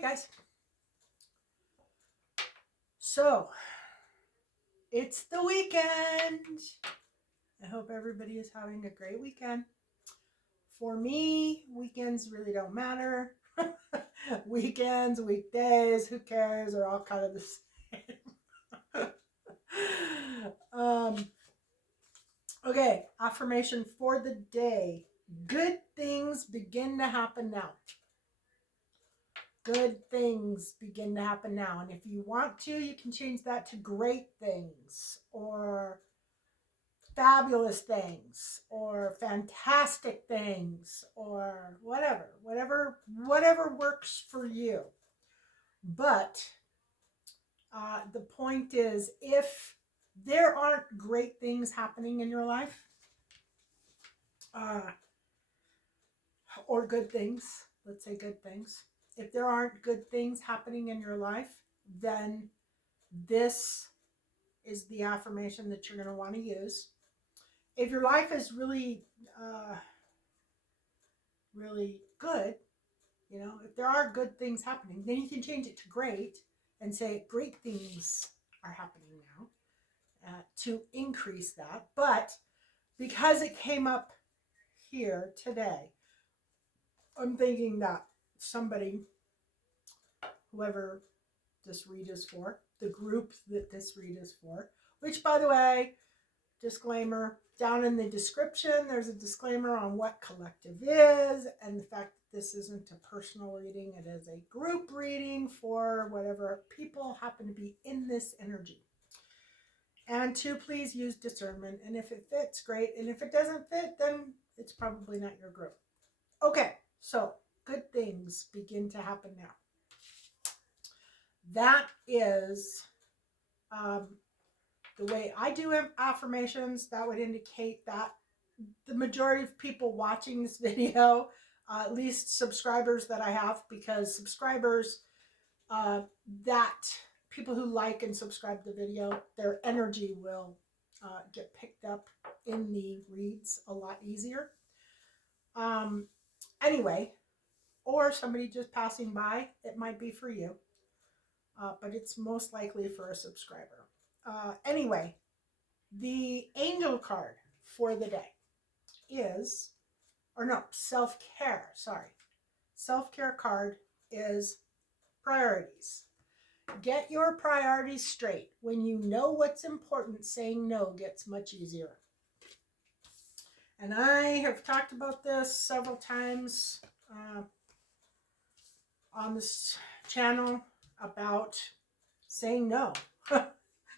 Hey guys. So, it's the weekend. I hope everybody is having a great weekend. For me, weekends really don't matter. Weekends, weekdays, who cares? Are all kind of the same. um, okay, affirmation for the day. Good things begin to happen now. Good things begin to happen now. And if you want to, you can change that to great things or fabulous things or fantastic things or whatever works for you. But the point is, if there aren't great things happening in your life, uh, or good things, let's say good things, if there aren't good things happening in your life, then this is the affirmation that you're going to want to use. If your life is really good, if there are good things happening, then you can change it to great and say great things are happening now to increase that. But because it came up here today, I'm thinking that somebody, whoever this read is for, the group that this read is for, which, by the way, disclaimer, down in the description, there's a disclaimer on what collective is and the fact that this isn't a personal reading. It is a group reading for whatever people happen to be in this energy. And to please use discernment. And if it fits, great. And if it doesn't fit, then it's probably not your group. Okay, so good things begin to happen now. That is the way I do affirmations. That would indicate that the majority of people watching this video, at least subscribers that I have, because subscribers, that people who like and subscribe to the video, their energy will get picked up in the reads a lot easier. Anyway, or somebody just passing by, it might be for you, but it's most likely for a subscriber. Anyway, the angel card for the day is, or no, self-care, sorry. Self-care card is priorities. Get your priorities straight. When you know what's important, saying no gets much easier. And I have talked about this several times on this channel about saying no.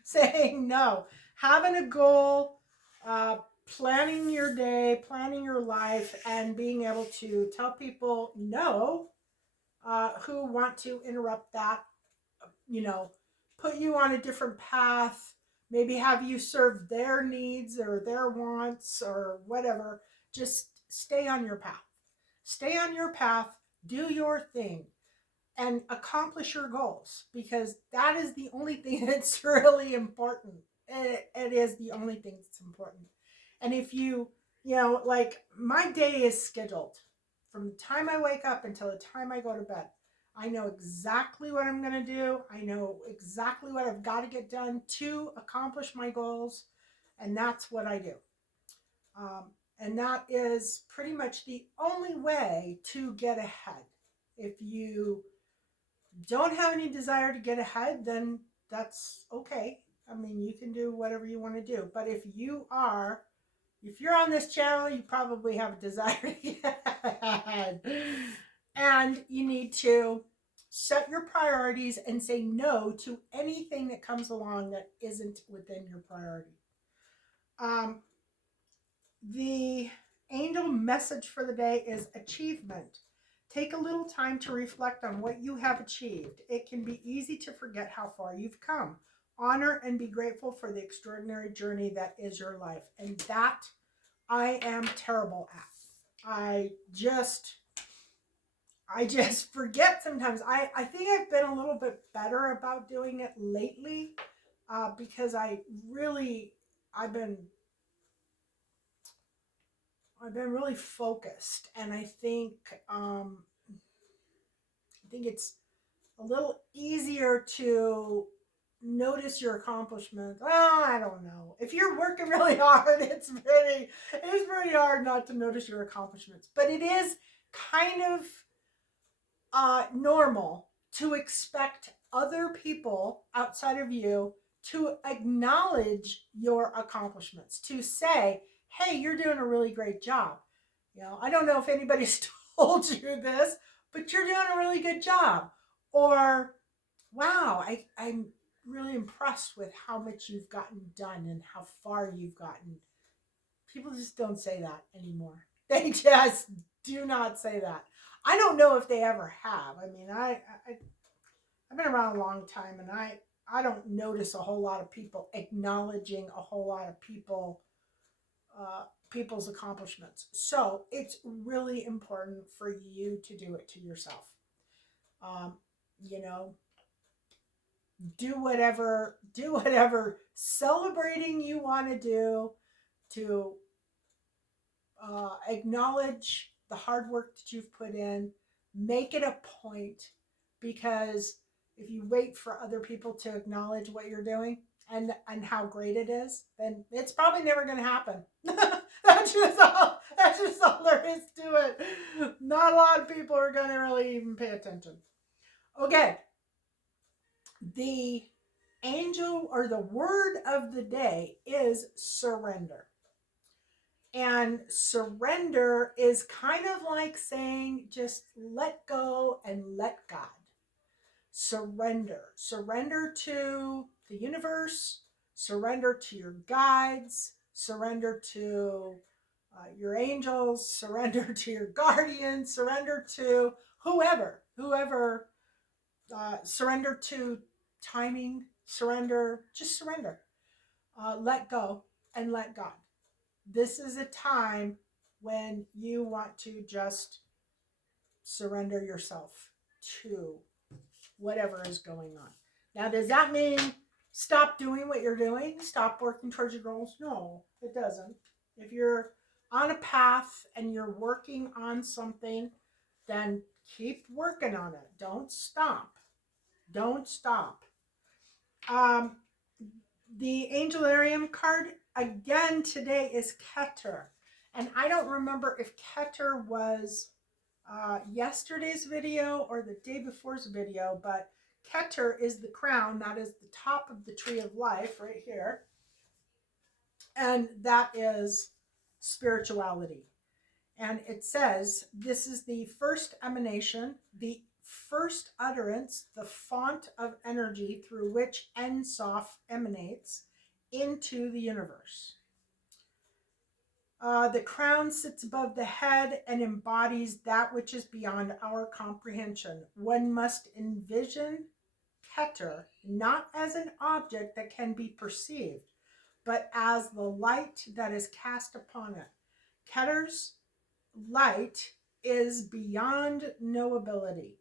Saying no. Having a goal, planning your day, planning your life, and being able to tell people no who want to interrupt that, put you on a different path, maybe have you serve their needs or their wants or whatever. Just stay on your path. Stay on your path, do your thing, and accomplish your goals, because that is the only thing that's really important. It is the only thing that's important. And if like my day is scheduled from the time I wake up until the time I go to bed. I know exactly what I'm going to do. I know exactly what I've got to get done to accomplish my goals. And that's what I do. And that is pretty much the only way to get ahead. If you don't have any desire to get ahead, then that's okay. I mean, you can do whatever you want to do. But if you're on this channel, you probably have a desire to get ahead. And you need to set your priorities and say no to anything that comes along that isn't within your priority. The angel message for the day is achievement. Take a little time to reflect on what you have achieved. It can be easy to forget how far you've come. Honor and be grateful for the extraordinary journey that is your life. And that I am terrible at. I just forget sometimes. I think I've been a little bit better about doing it lately because I've been really focused, and I think it's a little easier to notice your accomplishments. Well, I don't know. If you're working really hard, it's pretty hard not to notice your accomplishments. But it is kind of normal to expect other people outside of you to acknowledge your accomplishments, to say, hey, you're doing a really great job. I don't know if anybody's told you this, but you're doing a really good job. Or, wow, I'm really impressed with how much you've gotten done and how far you've gotten. People just don't say that anymore. They just do not say that. I don't know if they ever have. I mean, I've been around a long time, and I don't notice a whole lot of people acknowledging a whole lot of people's accomplishments. So it's really important for you to do it to yourself. Um, you know, do whatever celebrating you want to do to acknowledge the hard work that you've put in. Make it a point, because if you wait for other people to acknowledge what you're doing and how great it is, then it's probably never going to happen. That's just all there is to it. Not a lot of people are going to really even pay attention. Okay. The angel or the word of the day is surrender. And surrender is kind of like saying just let go and let God. Surrender. Surrender to the universe. Surrender to your guides. Surrender to your angels. Surrender to your guardians. Surrender to whoever. Surrender to timing. Surrender. Just surrender. Let go and let God. This is a time when you want to just surrender yourself to whatever is going on. Now, does that mean stop doing what you're doing? Stop working towards your goals? No, it doesn't. If you're on a path and you're working on something, then keep working on it. Don't stop. Don't stop. The Angelarium card again today is Keter. And I don't remember if Keter was yesterday's video or the day before's video, but Keter is the crown. That is the top of the tree of life right here. And that is spirituality. And it says, this is the first emanation, the first utterance, the font of energy through which Ensof emanates into the universe. The crown sits above the head and embodies that which is beyond our comprehension. One must envision Keter not as an object that can be perceived, but as the light that is cast upon it. Keter's light is beyond knowability,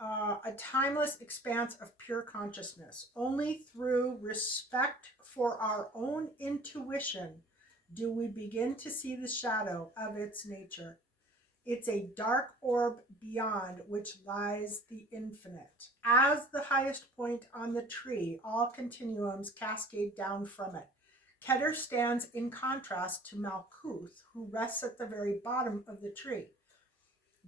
a timeless expanse of pure consciousness. Only through respect for our own intuition do we begin to see the shadow of its nature. It's a dark orb beyond which lies the infinite. As the highest point on the tree, all continuums cascade down from it. Keter stands in contrast to Malkuth, who rests at the very bottom of the tree.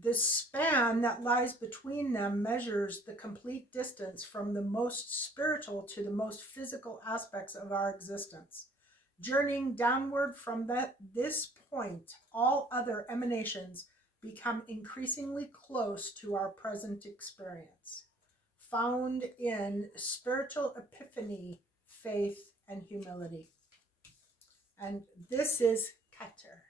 The span that lies between them measures the complete distance from the most spiritual to the most physical aspects of our existence. Journeying downward from this point, all other emanations become increasingly close to our present experience, found in spiritual epiphany, faith, and humility. And this is Keter.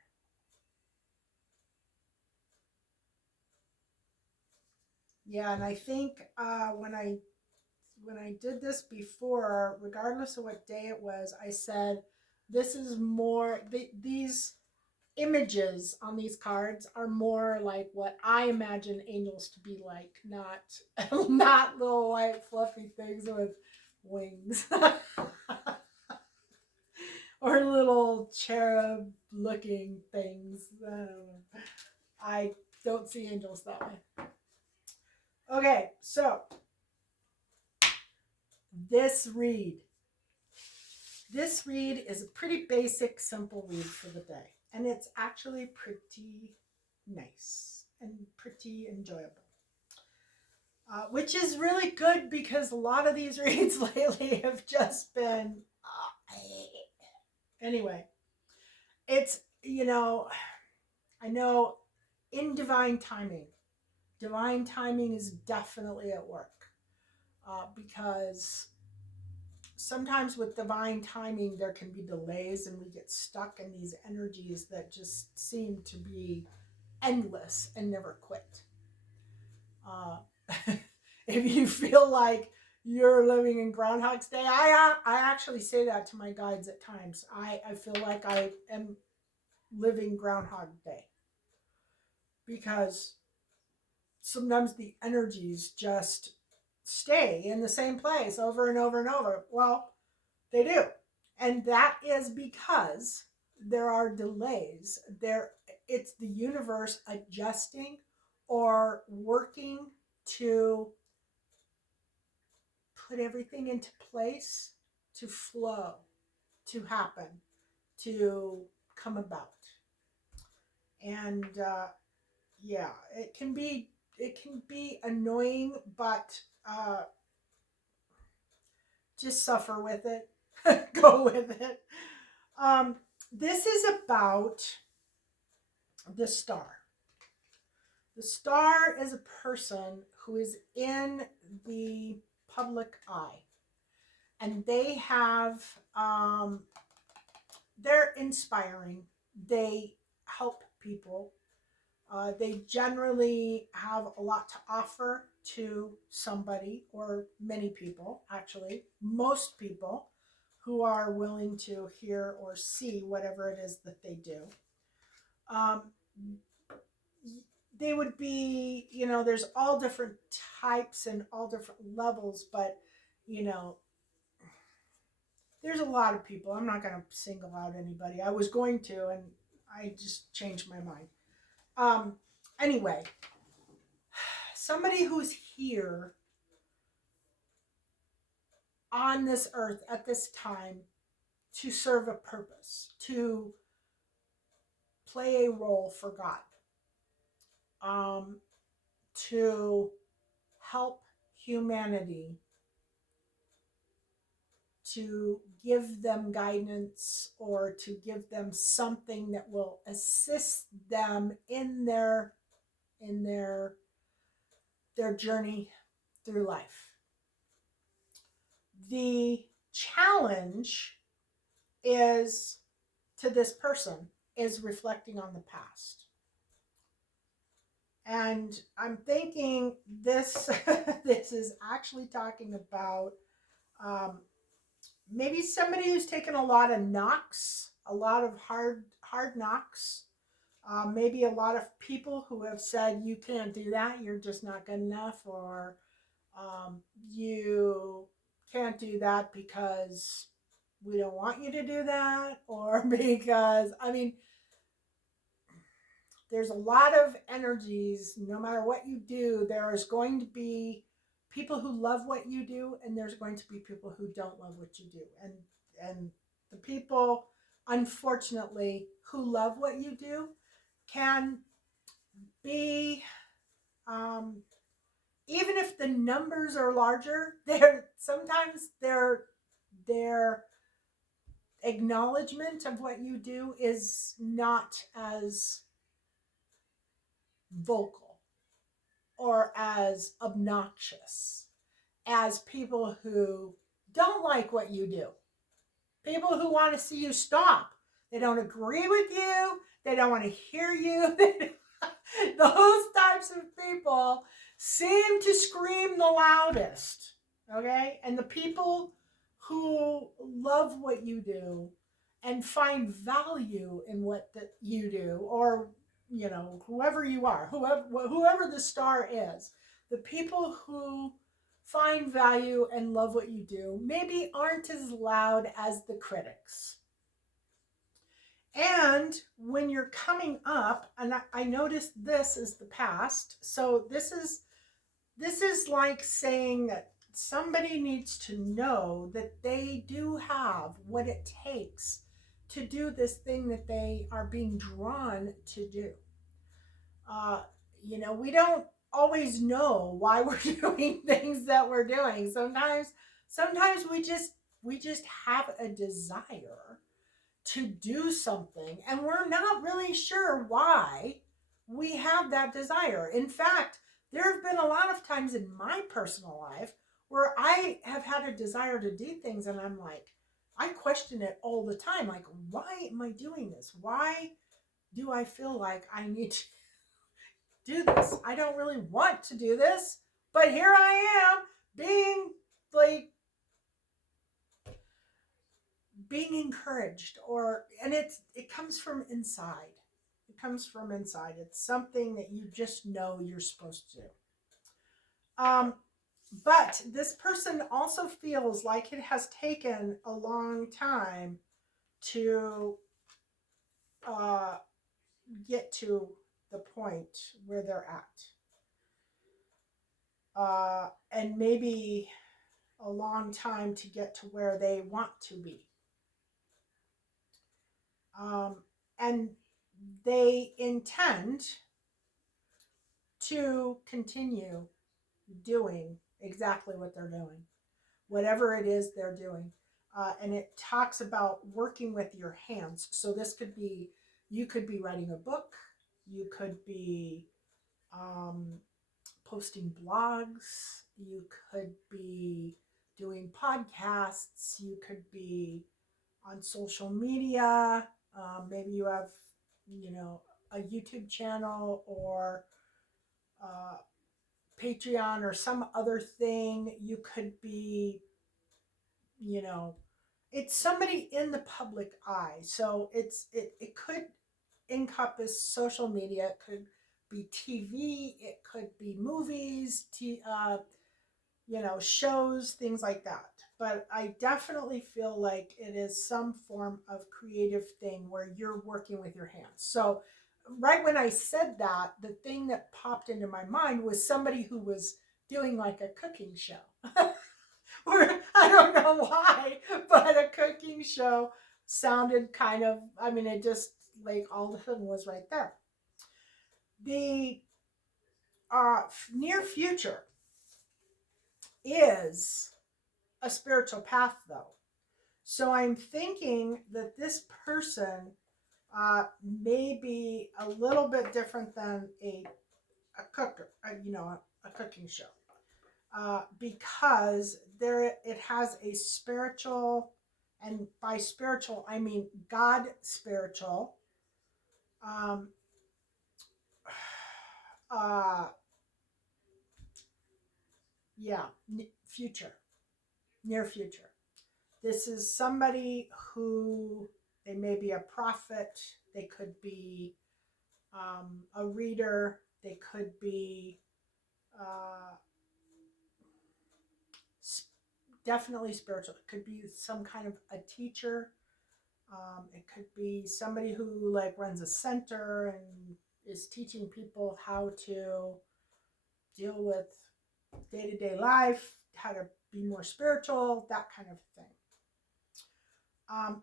Yeah, and I think when I did this before, regardless of what day it was, I said this is more these images on these cards are more like what I imagine angels to be like, not little white fluffy things with wings. Or little cherub looking things. I don't see angels that way. Okay, so this read. This read is a pretty basic, simple read for the day. And it's actually pretty nice and pretty enjoyable. Which is really good because a lot of these reads lately have just been. Anyway, it's, I know in divine timing is definitely at work because sometimes with divine timing there can be delays and we get stuck in these energies that just seem to be endless and never quit. uh, if you feel like you're living in Groundhog's Day, I actually say that to my guides at times. I feel like I am living Groundhog Day because sometimes the energies just stay in the same place over and over and over. Well, they do. And that is because there are delays. It's the universe adjusting or working to put everything into place, to flow, to happen, to come about. And yeah, it can be annoying, but just suffer with it. Go with it. This is about the star. The star is a person who is in the public eye, and they're inspiring. They help people. They generally have a lot to offer to somebody or many people, actually, most people who are willing to hear or see whatever it is that they do. Um, they would be, there's all different types and all different levels, but, you know, there's a lot of people. I'm not going to single out anybody. I was going to, and I just changed my mind. Anyway, somebody who's here on this earth at this time to serve a purpose, to play a role for God, to help humanity, to give them guidance or to give them something that will assist them in their journey through life. The challenge is to this person is reflecting on the past. And I'm thinking this this is actually talking about maybe somebody who's taken a lot of knocks, a lot of hard knocks. Maybe a lot of people who have said you can't do that, you're just not good enough, or you can't do that because we don't want you to do that, or because, there's a lot of energies. No matter what you do, there is going to be people who love what you do, and there's going to be people who don't love what you do. And the people, unfortunately, who love what you do can be, even if the numbers are larger, sometimes their acknowledgement of what you do is not as vocal or as obnoxious as people who don't like what you do. People who want to see you stop. They don't agree with you. They don't want to hear you. Those types of people seem to scream the loudest. Okay? And the people who love what you do and find value in what you do, or whoever you are, whoever the star is, the people who find value and love what you do maybe aren't as loud as the critics. And when you're coming up, and I noticed this is the past, so this is this is like saying that somebody needs to know that they do have what it takes to do this thing that they are being drawn to do. Uh, we don't always know why we're doing things that we're doing. Sometimes we just have a desire to do something and we're not really sure why we have that desire. In fact, there have been a lot of times in my personal life where I have had a desire to do things and I'm like, I question it all the time. Like, why am I doing this? Why do I feel like I need to do this? I don't really want to do this, but here I am being like being encouraged, and it comes from inside. It comes from inside. It's something that you just know you're supposed to do. But this person also feels like it has taken a long time to uh, get to the point where they're at, and maybe a long time to get to where they want to be. Um, and they intend to continue doing exactly what they're doing, whatever it is they're doing. And it talks about working with your hands. So this could be, you could be writing a book, you could be um, posting blogs, you could be doing podcasts, you could be on social media. Maybe you have, a YouTube channel or uh, Patreon or some other thing. You could be, you know, it's somebody in the public eye. So it could encompass social media. It could be TV. It could be movies. Shows, things like that. But I definitely feel like it is some form of creative thing where you're working with your hands. So, right when I said that, the thing that popped into my mind was somebody who was doing like a cooking show. Or I don't know why, but a cooking show sounded kind of, I mean, it just like all of a sudden was right there. The near future is a spiritual path, though. So I'm thinking that this person may be a little bit different than a cooker, a cooking show, because it has a spiritual, and by spiritual I mean God spiritual, um, uh, yeah, future, near future. This is somebody who, they may be a prophet, they could be a reader, they could be uh, definitely spiritual. It could be some kind of a teacher. It could be somebody who like runs a center and is teaching people how to deal with day-to-day life, how to be more spiritual, that kind of thing.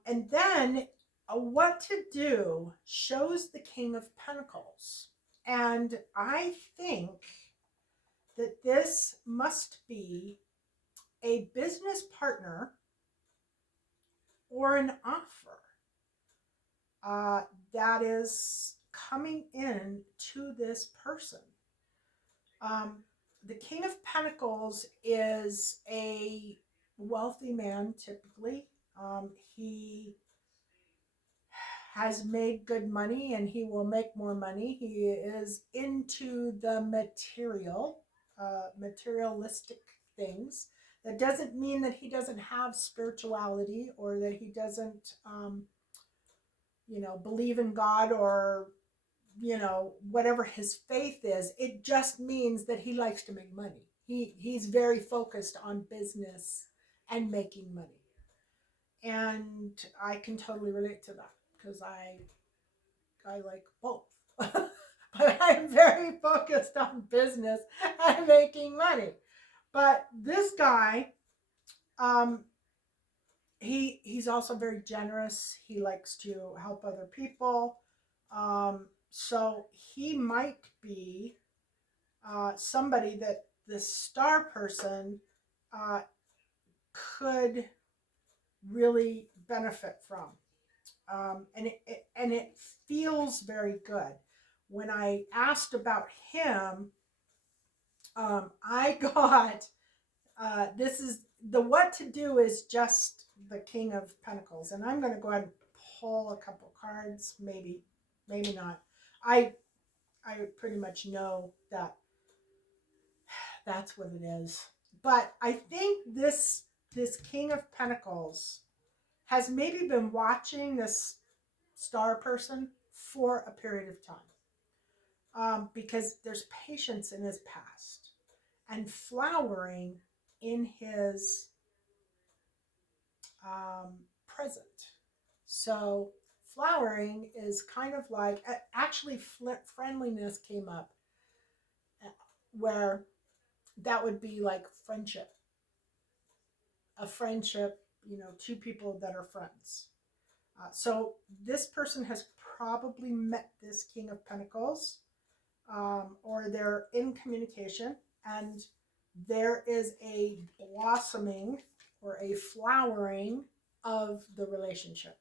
And then what to do shows the King of Pentacles. And I think that this must be a business partner or an offer that is coming in to this person. Um, the King of Pentacles is a wealthy man, typically. He has made good money and he will make more money. He is into the materialistic things. That doesn't mean that he doesn't have spirituality or that he doesn't, believe in God or, whatever his faith is. It just means that he likes to make money. He's very focused on business and making money. And I can totally relate to that because I like both. but I'm very focused on business and making money. But this guy, um, he's also very generous. He likes to help other people. So he might be somebody that the star person uh, could really benefit from. And it feels very good. When I asked about him, I got this is the what to do is just the King of Pentacles, and I'm going to go ahead and pull a couple cards, maybe not. I I pretty much know that that's what it is, but I think this King of Pentacles has maybe been watching this star person for a period of time, because there's patience in his past and flowering in his present. So flowering is kind of like, actually, friendliness came up, where that would be like friendship, a friendship, two people that are friends. So this person has probably met this King of Pentacles, or they're in communication, and there is a blossoming or a flowering of the relationship.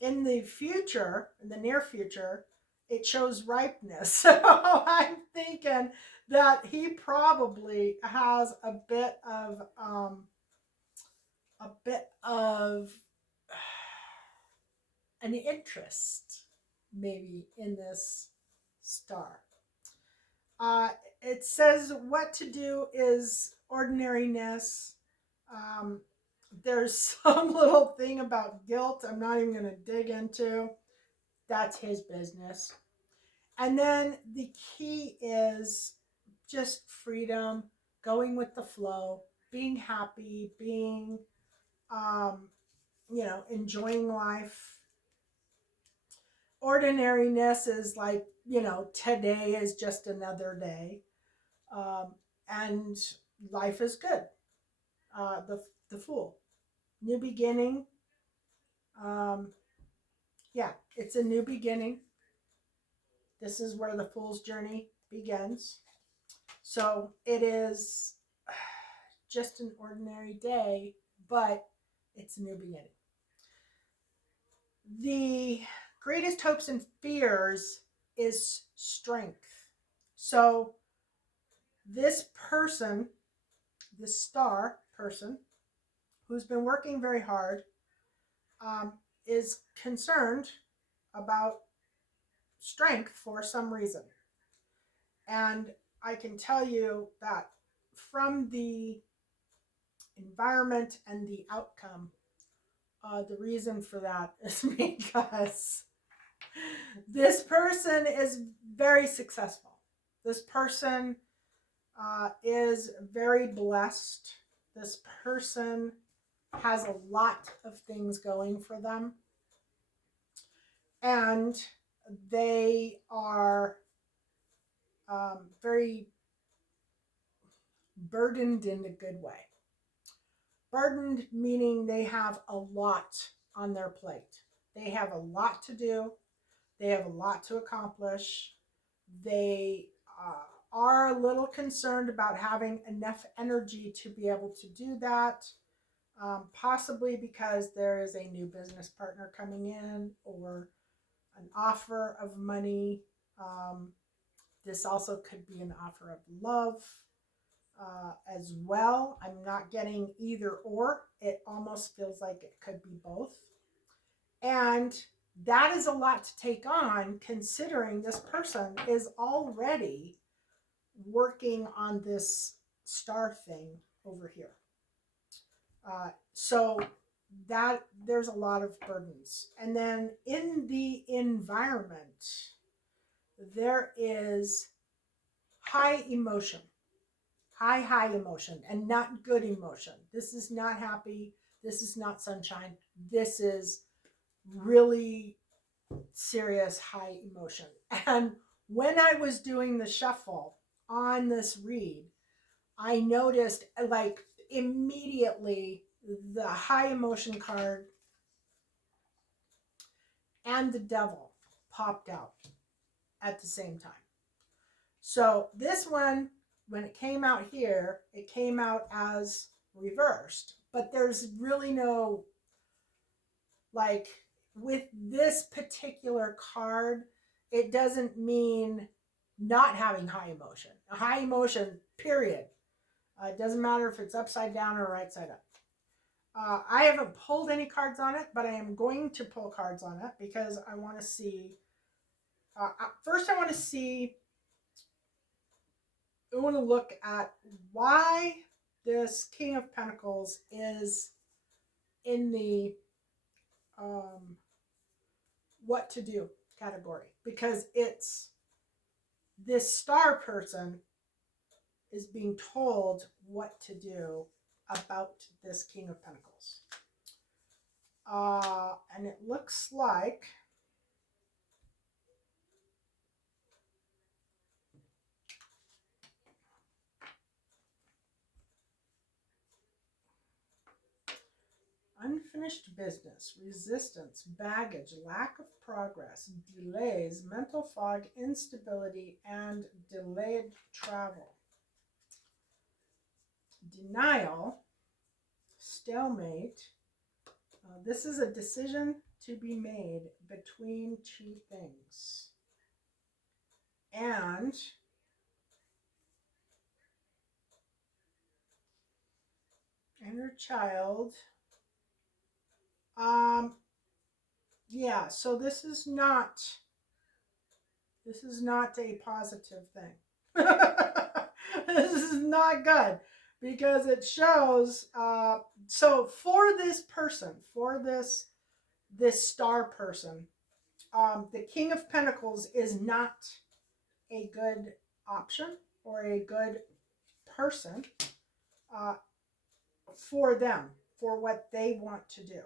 In the future, in the near future, it shows ripeness. So I'm thinking that he probably has a bit of an interest, maybe, in this star. It says what to do is ordinariness. Um, there's some little thing about guilt I'm not even going to dig into. That's his business. And then the key is just freedom, going with the flow, being happy, being, enjoying life. Ordinariness is like, today is just another day. Um, and life is good. The Fool. New beginning. Um, yeah, it's a new beginning. This is where the Fool's journey begins. So it is just an ordinary day, but it's a new beginning. The greatest hopes and fears is strength. So this person, this star person, who's been working very hard, is concerned about strength for some reason. And I can tell you that from the environment and the outcome, the reason for that is because this person is very successful. This person is very blessed. This person has a lot of things going for them. And they are very burdened in a good way. Burdened meaning they have a lot on their plate. They have a lot to do. They have a lot to accomplish. They are a little concerned about having enough energy to be able to do that. Possibly because there is a new business partner coming in, or an offer of money. This also could be an offer of love as well. I'm not getting either or. It almost feels like it could be both. And that is a lot to take on, considering this person is already working on this star thing over here. So that there's a lot of burdens. And then in the environment, there is high emotion, high emotion, and not good emotion. This is not happy. This is not sunshine. This is really serious high emotion. And when I was doing the shuffle on this read, I noticed like immediately the high emotion card and the devil popped out at the same time. So this one, when it came out here, it came out as reversed. But there's really no, like, with this particular card, it doesn't mean not having high emotion. A high emotion, period. It doesn't matter if it's upside down or right side up. I haven't pulled any cards on it, but I am going to pull cards on it because I want to see. First, I want to look at why this King of Pentacles is in the what to do category, because it's this star person is being told what to do about this King of Pentacles. And it looks like unfinished business, resistance, baggage, lack of progress, delays, mental fog, instability, and delayed travel. Denial, stalemate. This is a decision to be made between two things. And inner child. Yeah, so this is not a positive thing. This is not good because it shows so for this person, for this star person, the King of Pentacles is not a good option or a good person for them, for what they want to do.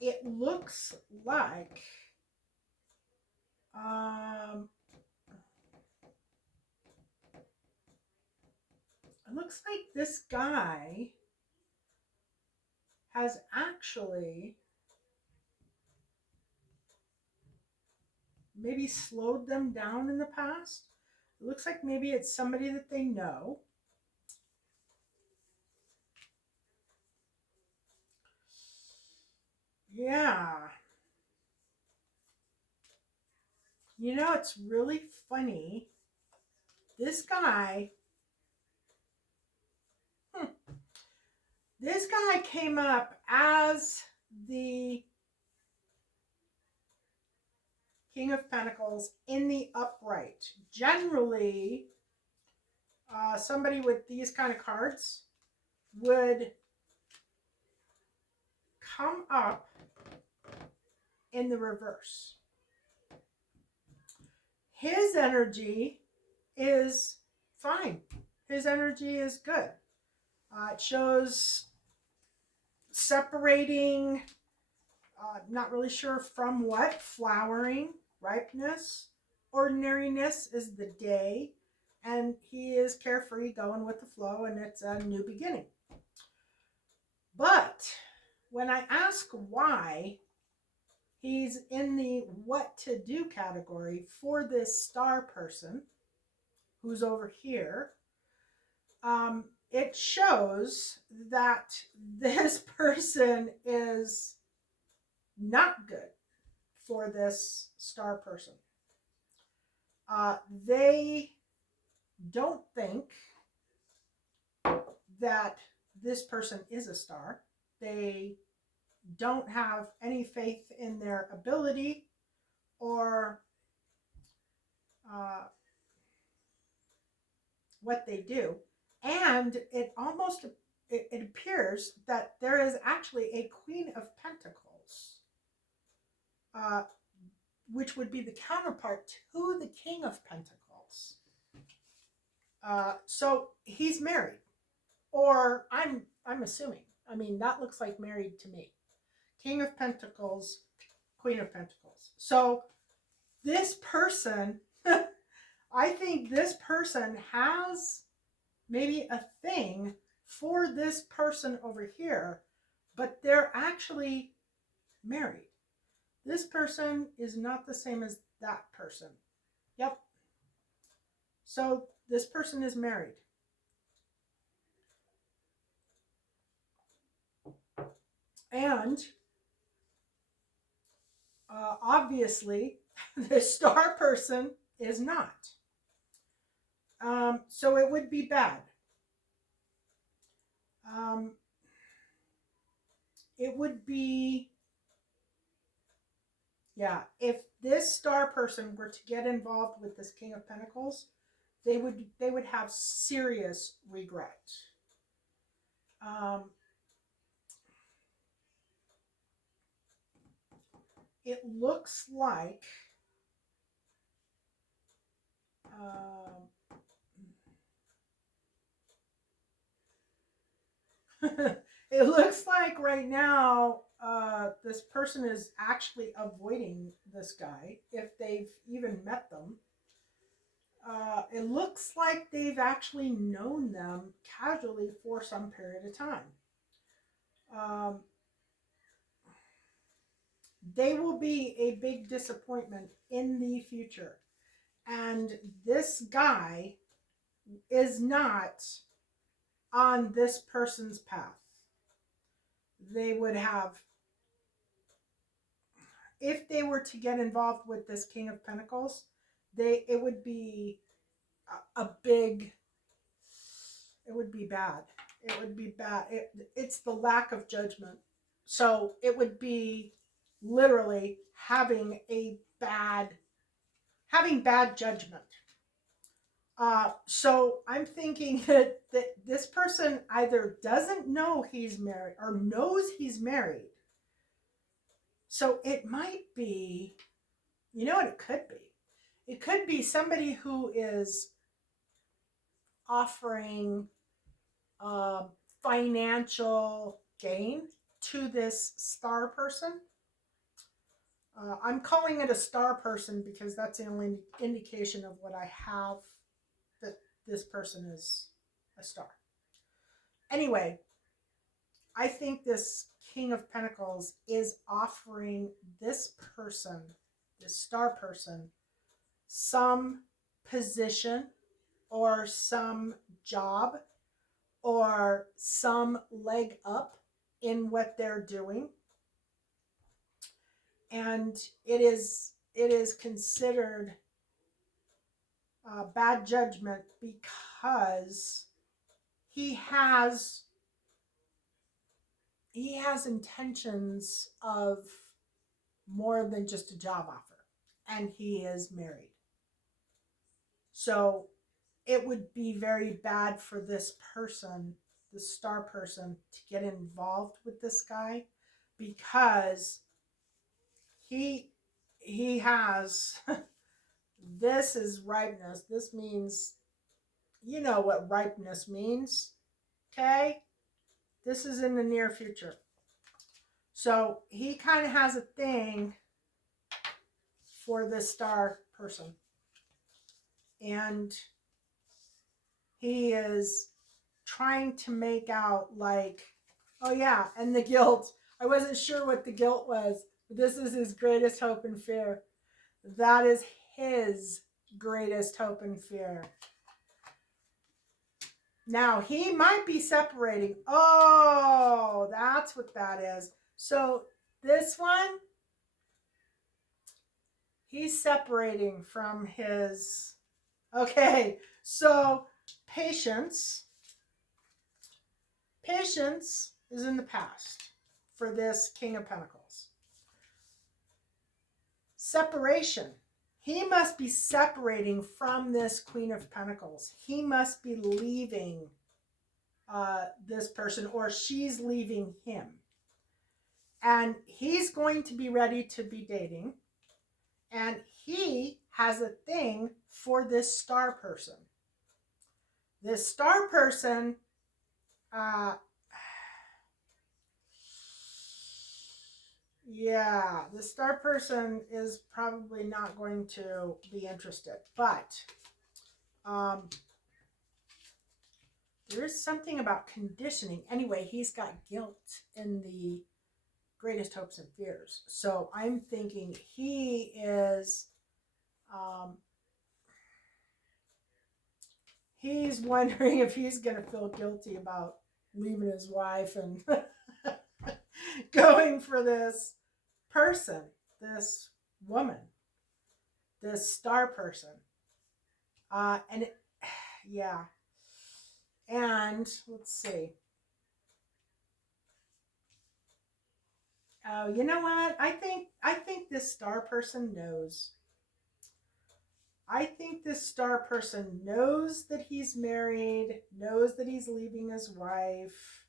It looks like this guy has actually maybe slowed them down in the past. It looks like maybe it's somebody that they know. Yeah. You know, it's really funny. This guy, this guy came up as the King of Pentacles in the upright. Generally, somebody with these kind of cards would come up in the reverse. His energy is fine. His energy is good. It shows separating, not really sure from what, flowering, ripeness, ordinariness is the day, and he is carefree, going with the flow, and it's a new beginning. But when I ask why he's in the what to do category for this star person who's over here, it shows that this person is not good for this star person. They don't think that this person is a star. They don't have any faith in their ability or what they do. And it appears that there is actually a Queen of Pentacles, which would be the counterpart to the King of Pentacles. So he's married, or I'm assuming. I mean, that looks like married to me. King of Pentacles, Queen of Pentacles. So this person, I think this person has maybe a thing for this person over here, but they're actually married. This person is not the same as that person. Yep. So this person is married. And obviously, the star person is not. So it would be bad. It would be, yeah, if this star person were to get involved with this King of Pentacles, they would have serious regret. It looks like it looks like right now this person is actually avoiding this guy if they've even met them. It looks like they've actually known them casually for some period of time. They will be a big disappointment in the future. And this guy is not on this person's path. They would have, if they were to get involved with this King of Pentacles, it would be a big, it would be bad. It would be bad. It's the lack of judgment. So it would be literally having bad judgment. So I'm thinking that this person either doesn't know he's married or knows he's married. So it might be, you know what it could be? It could be somebody who is offering financial gain to this star person. I'm calling it a star person because that's the only indication of what I have that this person is a star. Anyway, I think this King of Pentacles is offering this person, this star person, some position or some job or some leg up in what they're doing. And it is considered bad judgment because he has intentions of more than just a job offer, and he is married. So it would be very bad for this person, the star person, to get involved with this guy because he has this is ripeness. This means, you know what ripeness means, okay? This is in the near future. So he kind of has a thing for this star person. And he is trying to make out like, oh yeah, and the guilt. I wasn't sure what the guilt was, but this is his greatest hope and fear. That is his greatest hope and fear. Now, he might be separating. Oh, that's what that is. So this one, he's separating from his... Okay, so patience. Patience is in the past for this King of Pentacles. Separation. He must be separating from this Queen of Pentacles. He must be leaving this person, or she's leaving him. And he's going to be ready to be dating. And he has a thing for this star person. This star person Yeah, the star person is probably not going to be interested, but um, there is something about conditioning. Anyway, he's got guilt in the greatest hopes and fears. So I'm thinking um, he's wondering if he's going to feel guilty about leaving his wife and going for this person, this woman, this star person. And it, yeah. And let's see. Oh, you know what? I think this star person knows. I think this star person knows that he's married, knows that he's leaving his wife.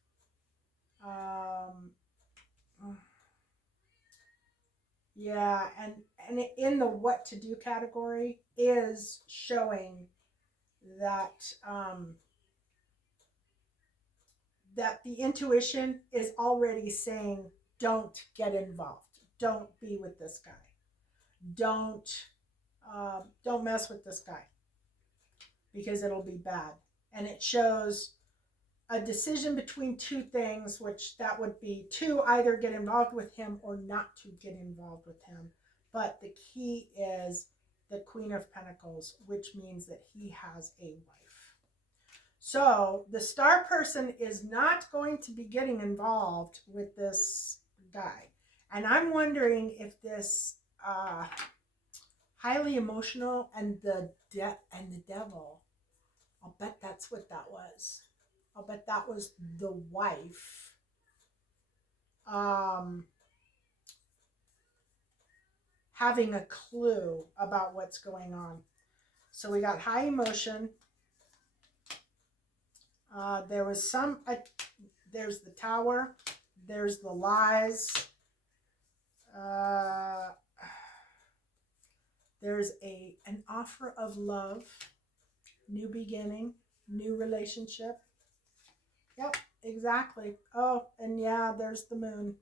Um, yeah, and in the what to do category is showing that that the intuition is already saying, don't get involved, don't be with this guy, don't mess with this guy because it'll be bad. And it shows a decision between two things, which that would be to either get involved with him or not to get involved with him. But the key is the Queen of Pentacles, which means that he has a wife. So the star person is not going to be getting involved with this guy. And I'm wondering if this highly emotional and the devil, I'll bet that's what that was. I'll bet that was the wife. Um, Having a clue about what's going on. So we got high emotion. There was there's the tower. There's the lies. Uh, there's an offer of love, new beginning, new relationship. Yep, exactly. Oh, and yeah, there's the moon.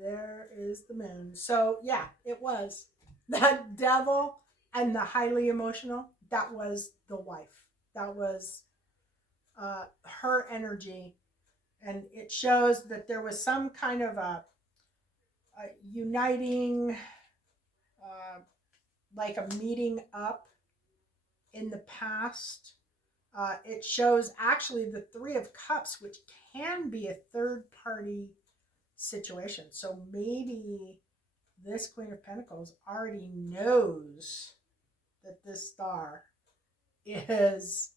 There is the moon. So yeah, it was that devil and the highly emotional. That was the wife. That was her energy, and it shows that there was some kind of a uniting, uh, like a meeting up in the past. It shows actually the Three of Cups, which can be a third party situation. So maybe this Queen of Pentacles already knows that this star is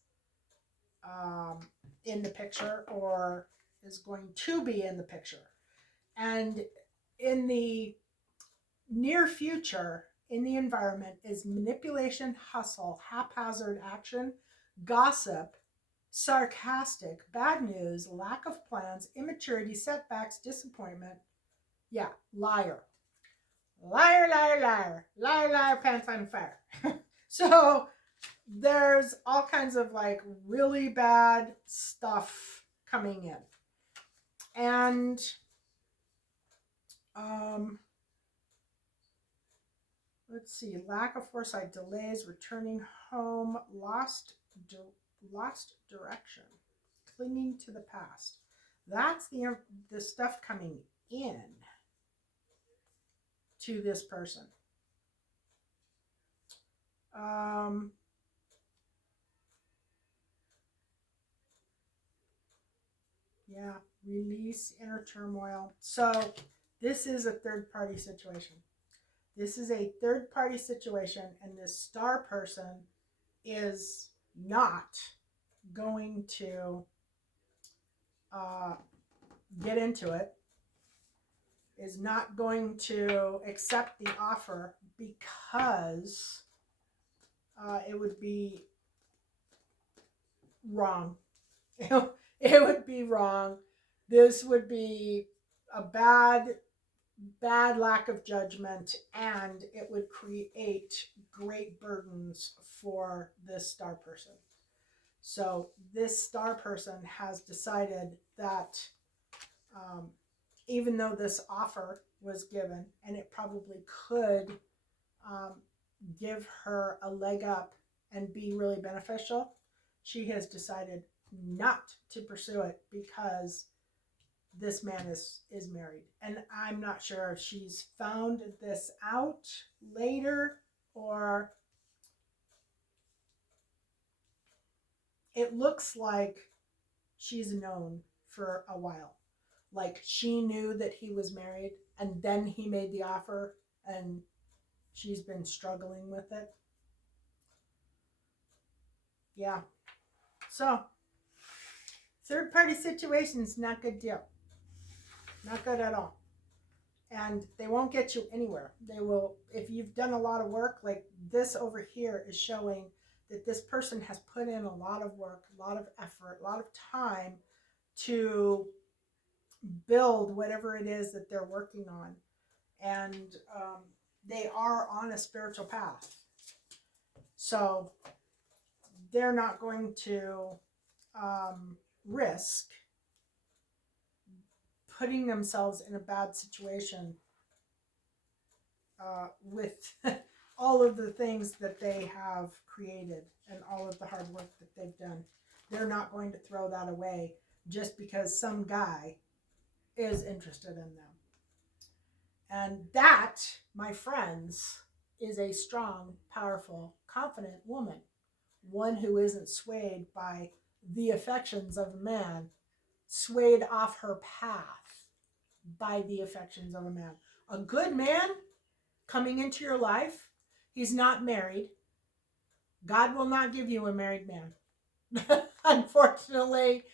in the picture or is going to be in the picture. And in the near future, in the environment, is manipulation, hustle, haphazard action, gossip, sarcastic, bad news, lack of plans, immaturity, setbacks, disappointment. Yeah, liar. Liar, liar, liar. Liar, liar, pants on fire. So there's all kinds of like really bad stuff coming in. And let's see, lack of foresight, delays, returning home, lost direction, clinging to the past. That's the stuff coming in to this person. Yeah, release inner turmoil. So this is a third party situation. This is a third party situation, and this star person is not going to get into it, is not going to accept the offer because it would be wrong. It would be wrong. This would be a bad lack of judgment, and it would create great burdens for this star person. So this star person has decided that even though this offer was given and it probably could give her a leg up and be really beneficial, she has decided not to pursue it because this man is married. And I'm not sure if she's found this out later, or it looks like she's known for a while. Like she knew that he was married and then he made the offer and she's been struggling with it. Yeah. So, third party situations, not a good deal. Not good at all. And they won't get you anywhere. They will, if you've done a lot of work, like this over here is showing that this person has put in a lot of work, a lot of effort, a lot of time to build whatever it is that they're working on. And they are on a spiritual path. So they're not going to risk putting themselves in a bad situation with all of the things that they have created and all of the hard work that they've done. They're not going to throw that away just because some guy is interested in them. And that, my friends, is a strong, powerful, confident woman. One who isn't swayed by the affections of a man, swayed off her path by the affections of a man. A good man coming into your life, he's not married. God will not give you a married man. Unfortunately,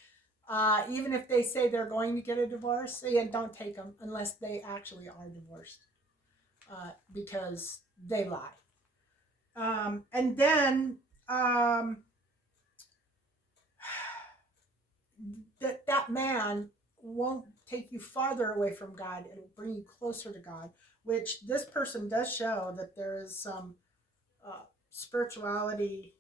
even if they say they're going to get a divorce, don't take them unless they actually are divorced, because they lie. And then that man won't take you farther away from God. It'll bring you closer to God, which this person does show that there is some spirituality,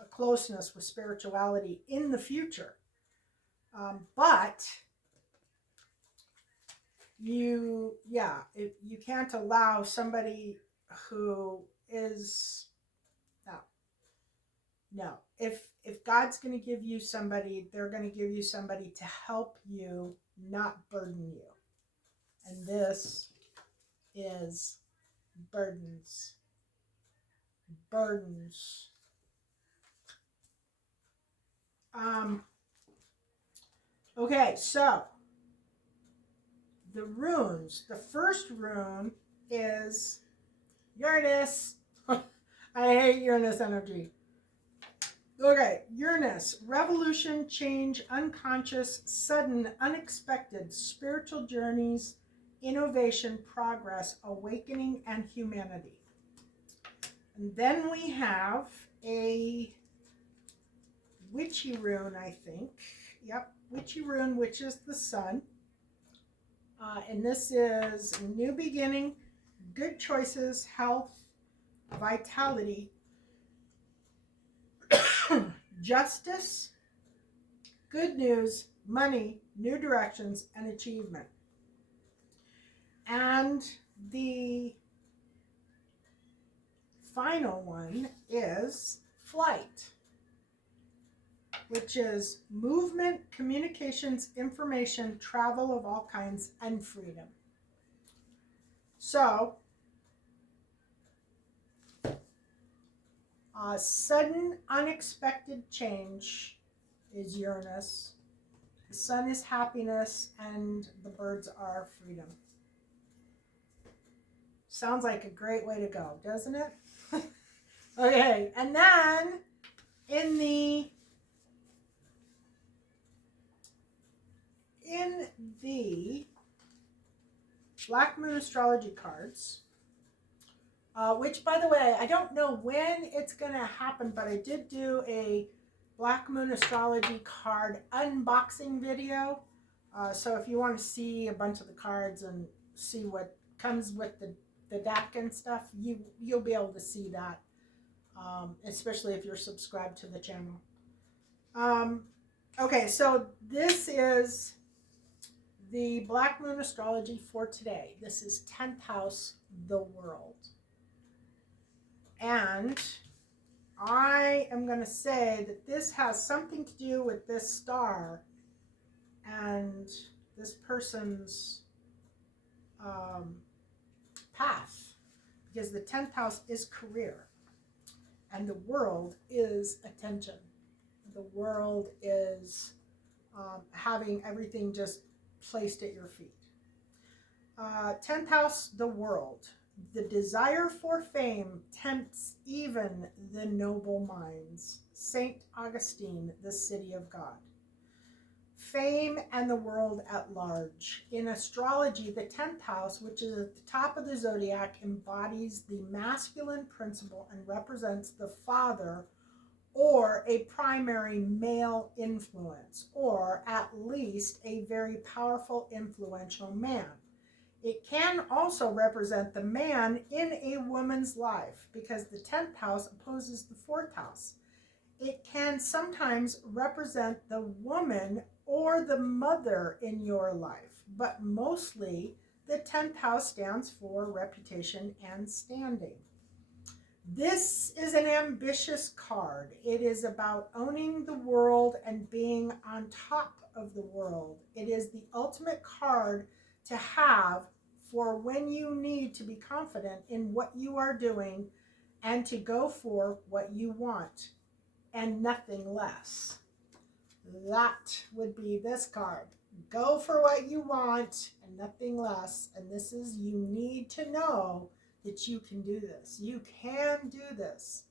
a closeness with spirituality in the future. But you can't allow somebody who is, no. If God's going to give you somebody, they're going to give you somebody to help you, not burden you. And this is burdens. Burdens. Okay, so the runes. The first rune is Uranus. I hate Uranus energy. Okay, Uranus, revolution, change, unconscious, sudden, unexpected, spiritual journeys, innovation, progress, awakening, and humanity. And then we have a witchy rune, I think. Yep, witchy rune, which is the sun. And this is new beginning, good choices, health, vitality, justice, good news, money, new directions, and achievement. And the final one is flight, which is movement, communications, information, travel of all kinds, and freedom. So, sudden, unexpected change is Uranus. The sun is happiness, and the birds are freedom. Sounds like a great way to go, doesn't it? Okay, and then in the Black Moon astrology cards, which, by the way, I don't know when it's going to happen, but I did do a Black Moon astrology card unboxing video. So if you want to see a bunch of the cards and see what comes with the deck and stuff, you'll be able to see that, especially if you're subscribed to the channel. Okay, so this is the Black Moon astrology for today. This is 10th house, the world. And I am going to say that this has something to do with this star and this person's path, because the 10th house is career and the world is attention. The world is having everything just placed at your feet. 10th house, the world. The desire for fame tempts even the noble minds. St. Augustine, the City of God. Fame and the world at large. In astrology, the 10th house, which is at the top of the zodiac, embodies the masculine principle and represents the father or a primary male influence, or at least a very powerful, influential man. It can also represent the man in a woman's life, because the 10th house opposes the 4th house. It can sometimes represent the woman or the mother in your life, but mostly the 10th house stands for reputation and standing. This is an ambitious card. It is about owning the world and being on top of the world. It is the ultimate card to have for when you need to be confident in what you are doing and to go for what you want and nothing less. That would be this card. Go for what you want and nothing less. And this is, you need to know that you can do this. You can do this.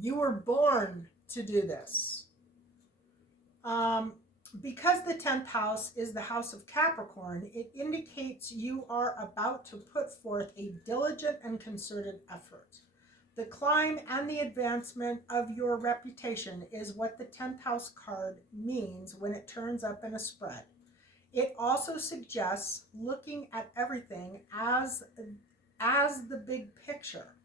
You were born to do this. Because the 10th house is the house of Capricorn, it indicates you are about to put forth a diligent and concerted effort. The climb and the advancement of your reputation is what the 10th house card means when it turns up in a spread. It also suggests looking at everything as the big picture.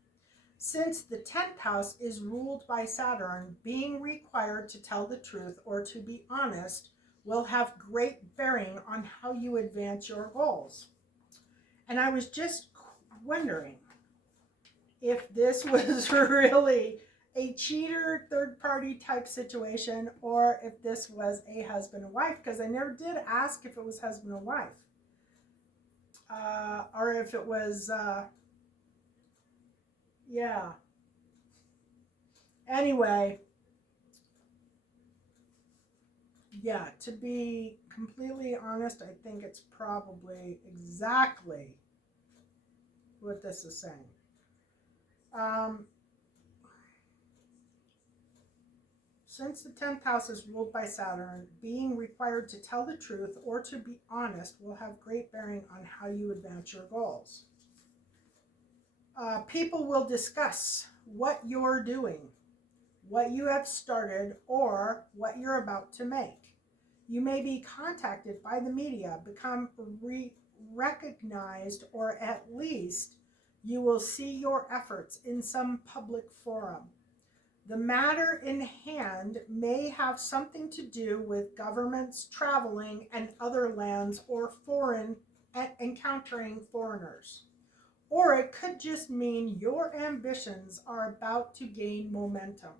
Since the 10th house is ruled by Saturn, being required to tell the truth or to be honest will have great bearing on how you advance your goals. And I was just wondering if this was really a cheater, third-party type situation, or if this was a husband and wife, because I never did ask if it was husband and wife. Or if it was, yeah. Anyway, yeah, to be completely honest, I think it's probably exactly what this is saying. Since the 10th house is ruled by Saturn, being required to tell the truth or to be honest will have great bearing on how you advance your goals. People will discuss what you're doing, what you have started, or what you're about to make. You may be contacted by the media, become recognized, or at least you will see your efforts in some public forum. The matter in hand may have something to do with governments traveling and other lands or encountering foreigners. Or it could just mean your ambitions are about to gain momentum.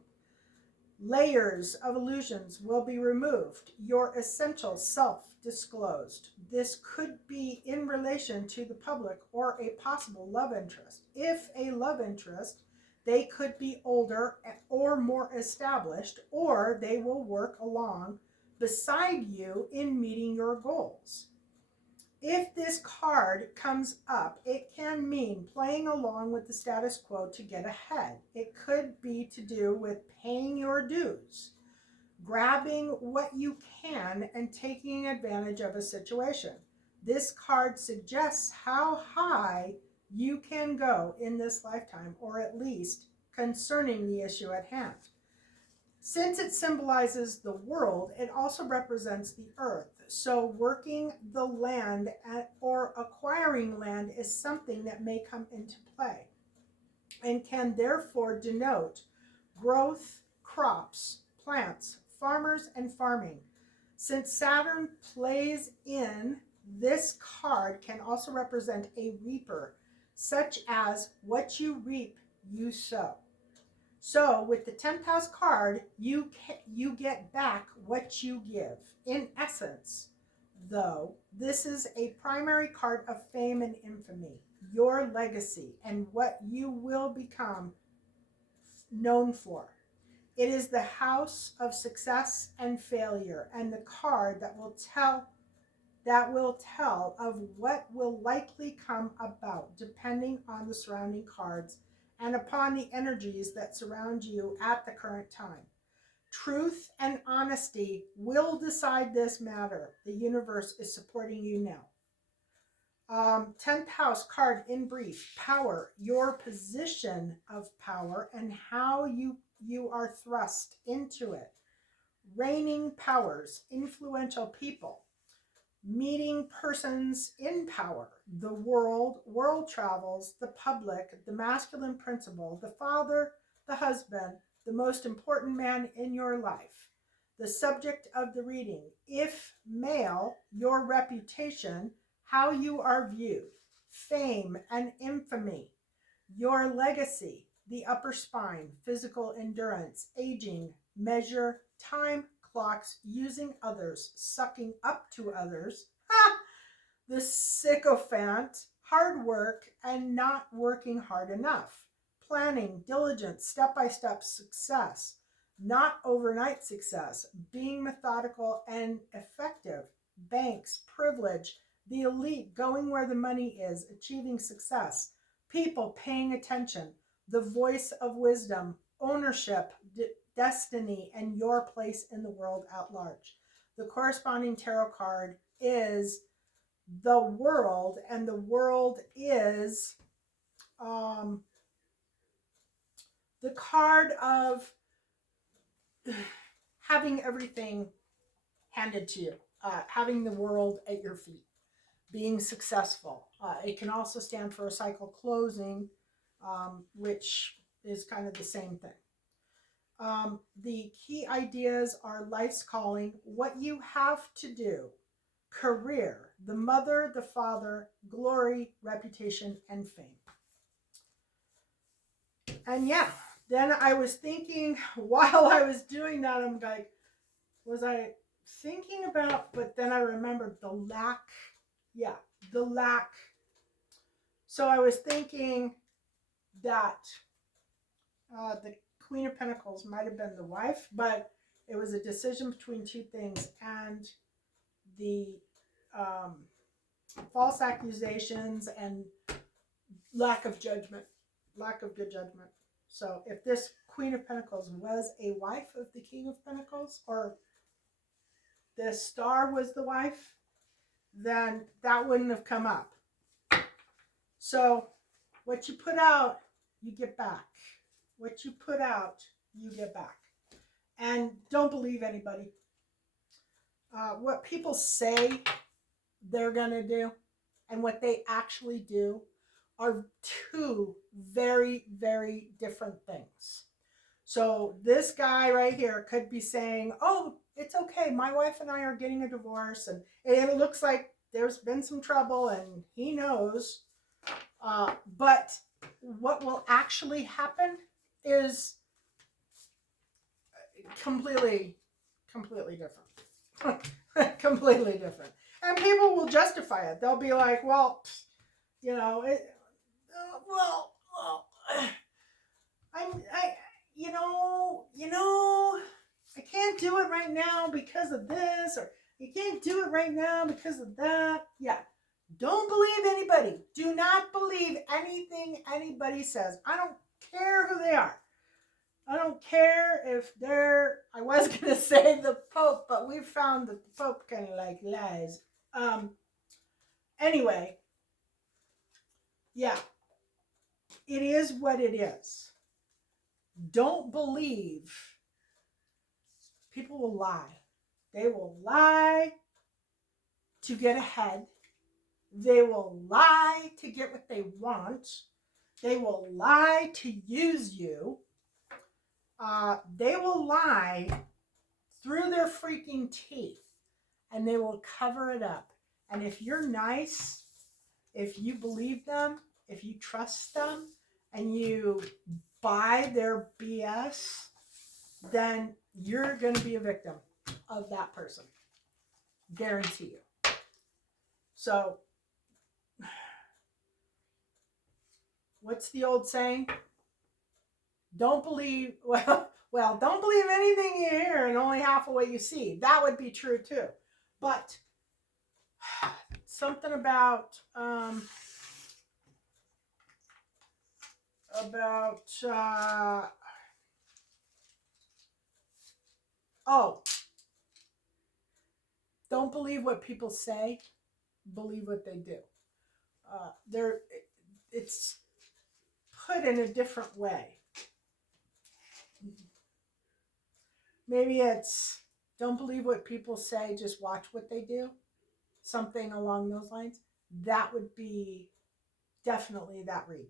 Layers of illusions will be removed, your essential self disclosed. This could be in relation to the public or a possible love interest. If a love interest, they could be older or more established, or they will work along beside you in meeting your goals. If this card comes up, it can mean playing along with the status quo to get ahead. It could be to do with paying your dues, grabbing what you can, and taking advantage of a situation. This card suggests how high you can go in this lifetime, or at least concerning the issue at hand. Since it symbolizes the world, it also represents the earth. So working the land or acquiring land is something that may come into play and can therefore denote growth, crops, plants, farmers, and farming. Since Saturn plays in, this card can also represent a reaper, such as what you reap, you sow. So with the 10th house card, you get back what you give. In essence, though, this is a primary card of fame and infamy, your legacy, and what you will become known for. It is the house of success and failure, and the card that will tell of what will likely come about depending on the surrounding cards and upon the energies that surround you at the current time. Truth and honesty will decide this matter. The universe is supporting you now. 10th house card in brief: power, your position of power and how you are thrust into it. Reigning powers, influential people, meeting persons in power, the world travels, the public, the masculine principle, the father, the husband, the most important man in your life. The subject of the reading: if male, your reputation, how you are viewed, fame and infamy, your legacy, the upper spine, physical endurance, aging, measure, time, clocks, using others, sucking up to others, the sycophant, hard work and not working hard enough, planning, diligence, step-by-step success, not overnight success, being methodical and effective, banks, privilege, the elite, going where the money is, achieving success, people paying attention, the voice of wisdom, ownership, destiny, and your place in the world at large. The corresponding tarot card is the world, and the world is the card of having everything handed to you, having the world at your feet, being successful. It can also stand for a cycle closing, which is kind of the same thing. The key ideas are life's calling, what you have to do, career, the mother, the father, glory, reputation, and fame. And yeah, then I was thinking while I was doing that, I'm like, was I thinking about, but then I remembered the lack. Yeah, the lack. So I was thinking that the Queen of Pentacles might have been the wife, but it was a decision between two things, and the false accusations and lack of judgment, lack of good judgment. So if this Queen of Pentacles was a wife of the King of Pentacles, or the star was the wife, then that wouldn't have come up. So what you put out, you get back. What you put out, you get back. And don't believe anybody. What people say they're going to do and what they actually do are two very, very different things. So this guy right here could be saying, oh, it's okay, my wife and I are getting a divorce, and it looks like there's been some trouble and he knows. But what will actually happen is completely different. Completely different. And people will justify it. They'll be like, well, you know, I can't do it right now because of this, or you can't do it right now because of that. Yeah. Don't believe anybody. Do not believe anything anybody says. I don't care who they are. I don't care if they're, I was going to say the Pope, but we found that the Pope kind of like lies. Anyway, yeah, it is what it is. Don't believe. People will lie. They will lie to get ahead. They will lie to get what they want. They will lie to use you. They will lie through their freaking teeth. and they will cover it up. And if you're nice, if you believe them, if you trust them, and you buy their BS, then you're going to be a victim of that person. Guarantee you. So, what's the old saying? Don't believe, don't believe anything you hear and only half of what you see. That would be true too. But something about don't believe what people say, believe what they do. It's put in a different way. Maybe it's don't believe what people say, just watch what they do. Something along those lines. That would be definitely that read.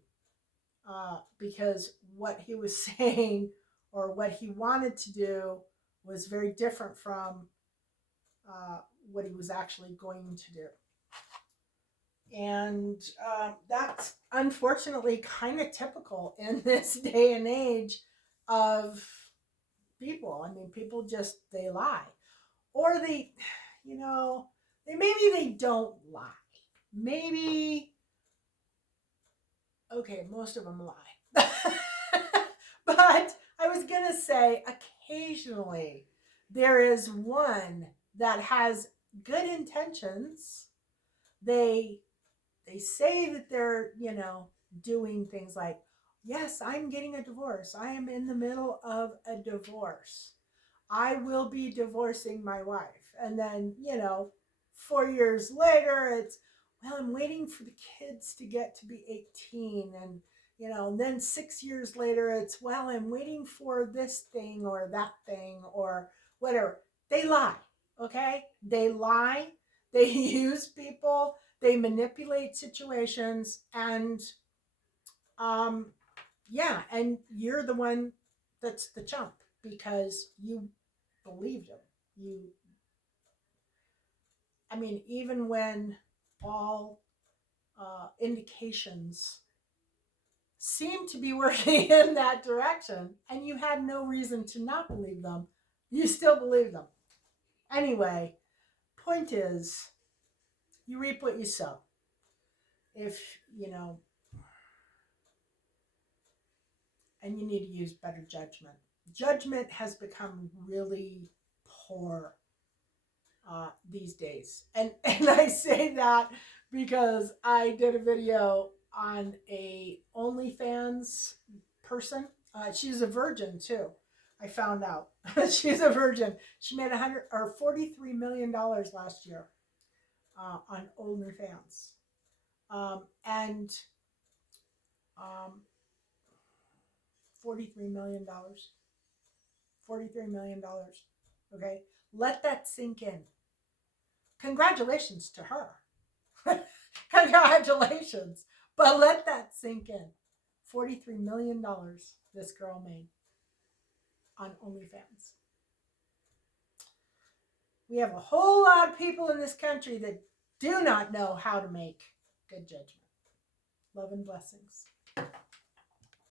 Because what he was saying or what he wanted to do was very different from what he was actually going to do. And that's unfortunately kind of typical in this day and age of people. I mean, people just, they lie. Or they, maybe they don't lie. Maybe, okay, most of them lie. But I was going to say, occasionally, there is one that has good intentions. They say that they're, doing things like, yes, I'm getting a divorce. I am in the middle of a divorce. I will be divorcing my wife. And then, 4 years later, it's, well, I'm waiting for the kids to get to be 18. And, and then 6 years later, it's, well, I'm waiting for this thing or that thing or whatever. They lie, okay? They lie. They use people. They manipulate situations. And, and you're the one that's the chump because you believed him. Even when all indications seem to be working in that direction and you had no reason to not believe them, you still believe them. Anyway, point is, you reap what you sow. If, and you need to use better judgment. Judgment has become really poor these days. And I say that because I did a video on a OnlyFans person. She's a virgin too. I found out she's a virgin. She made $43 million last year on OnlyFans, and $43 million. $43 million. Okay, let that sink in. Congratulations to her. Congratulations. But let that sink in. $43 million this girl made on OnlyFans. We have a whole lot of people in this country that do not know how to make good judgment. Love and blessings.